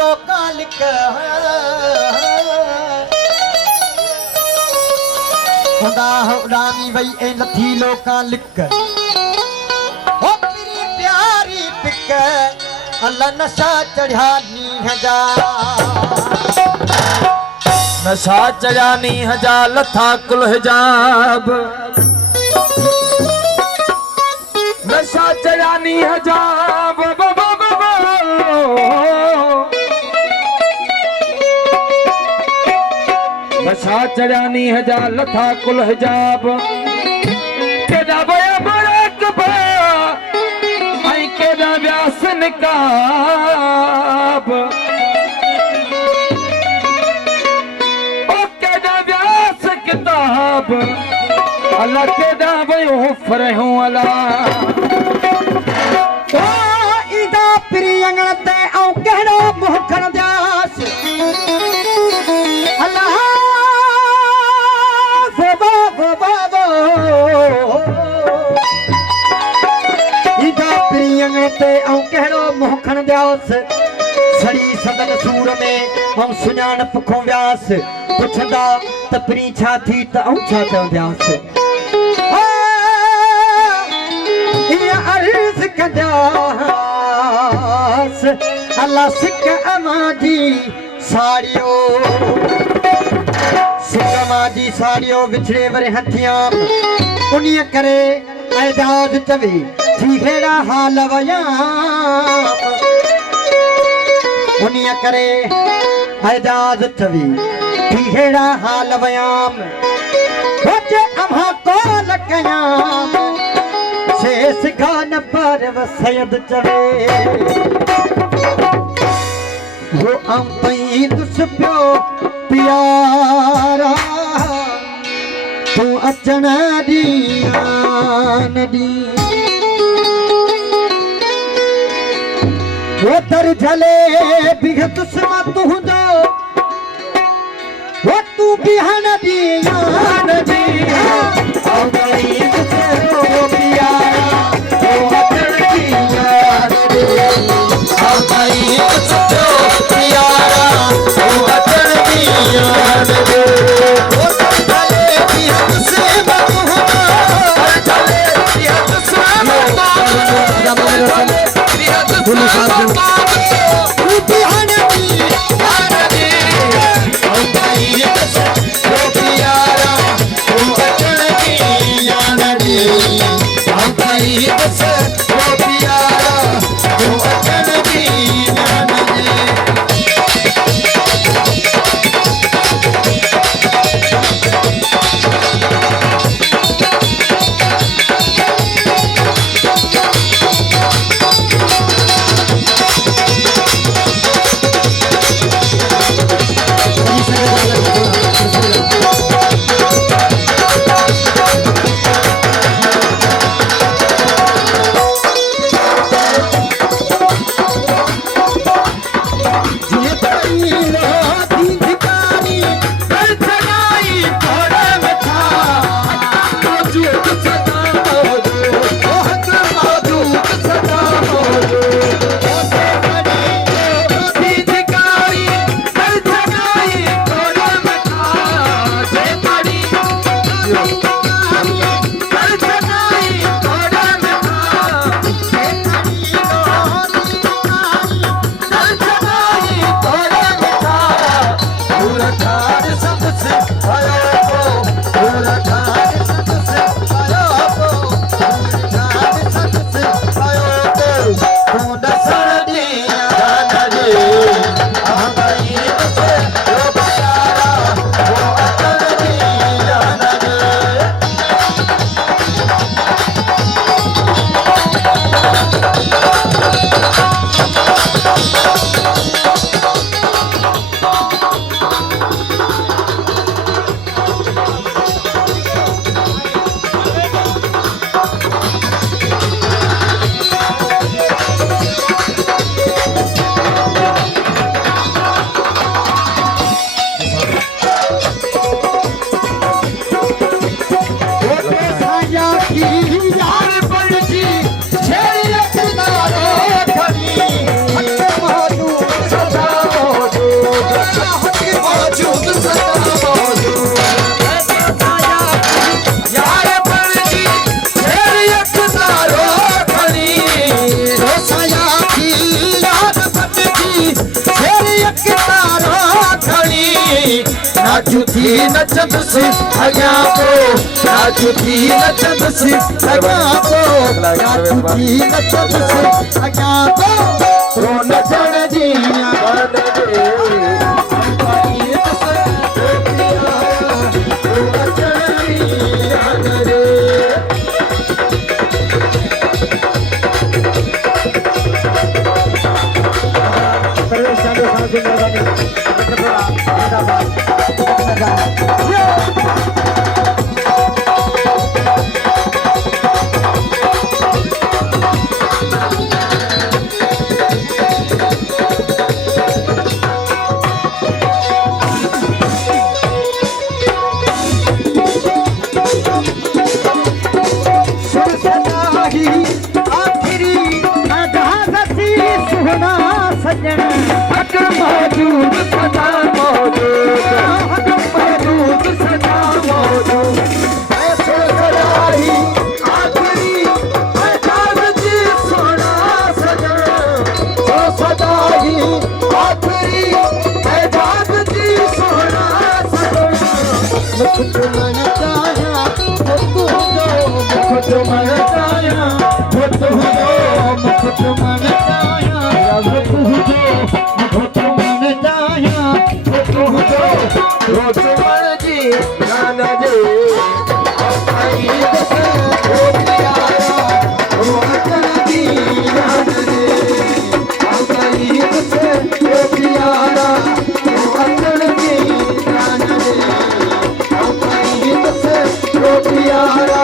लोकां लिख खुदा उड़ानी वही ए लथी लोकां लिख ओ मेरी प्यारी पिक अल्लाह नशा चढ़ा नी जा नशा चढ़ा नी जा लथा कुल हिजाब नशा चढ़ा नी हजाब नशा चढ़ा नी जा लथा कुल हिजाब केदा बया बड़ा कबा आई केदा व्यास निकाब किताब अल्लाह के दावयो फरहू अला ओ इदा प्रियंगण ते औ कहड़ो मोहखण दास अल्लाह बाबा इदा प्रियंगण ते औ कहड़ो मोहखण दास सड़ी सदन सूर में हम सुञाण पुखों व्यास पुछंदा तपरी छा थी त औ छा चवंदास ये अर्ज़ कंदास अल्लाह सिक अमादी साड़ियो सिक अमादी साड़ियो विछड़े वरे हथियां उन्हीं करे एजाज चवे थी हेड़ा हाल वया उन्हीं करे एजाज चवी हेड़ा हाल वयाम बचे अम्हा कॉल कयाम से सिखान पर वसयद चवे वो अम पई दुस पियो प्यारा तू अचना दी नदी वो तर झले बिघत समत हुंदो वो तू बिहान दिया नदिया औ गई तुझो प्यारा वो अचन दिया नदिया औ गई तुझो प्यारा वो अचन दिया नदिया वो चले बिहत से मत हो चले बिहत से मत हो बिहत से मत तू बिहान दिया नदिया औ गई वो प्यारा वो अचन दिया नदिया औ गई वो प्यारा वो अचन दिया नदिया राजू थी नचंद सी अॻियां पोइ राजू थी नचंद सी अॻियां पोइ राजू थी नचंद सी अॻियां पोइ रो नचण जी हक मौजूद सदा मौजूद हक मौजूद सदा मौजूद ऐसे सदाई आखिरी एजाज जी सोना सजन तो सदाई आखिरी एजाज जी सोना सजन मुख तुमन चाया मुख तुमन चाया मुख तुमन चाया प्यारा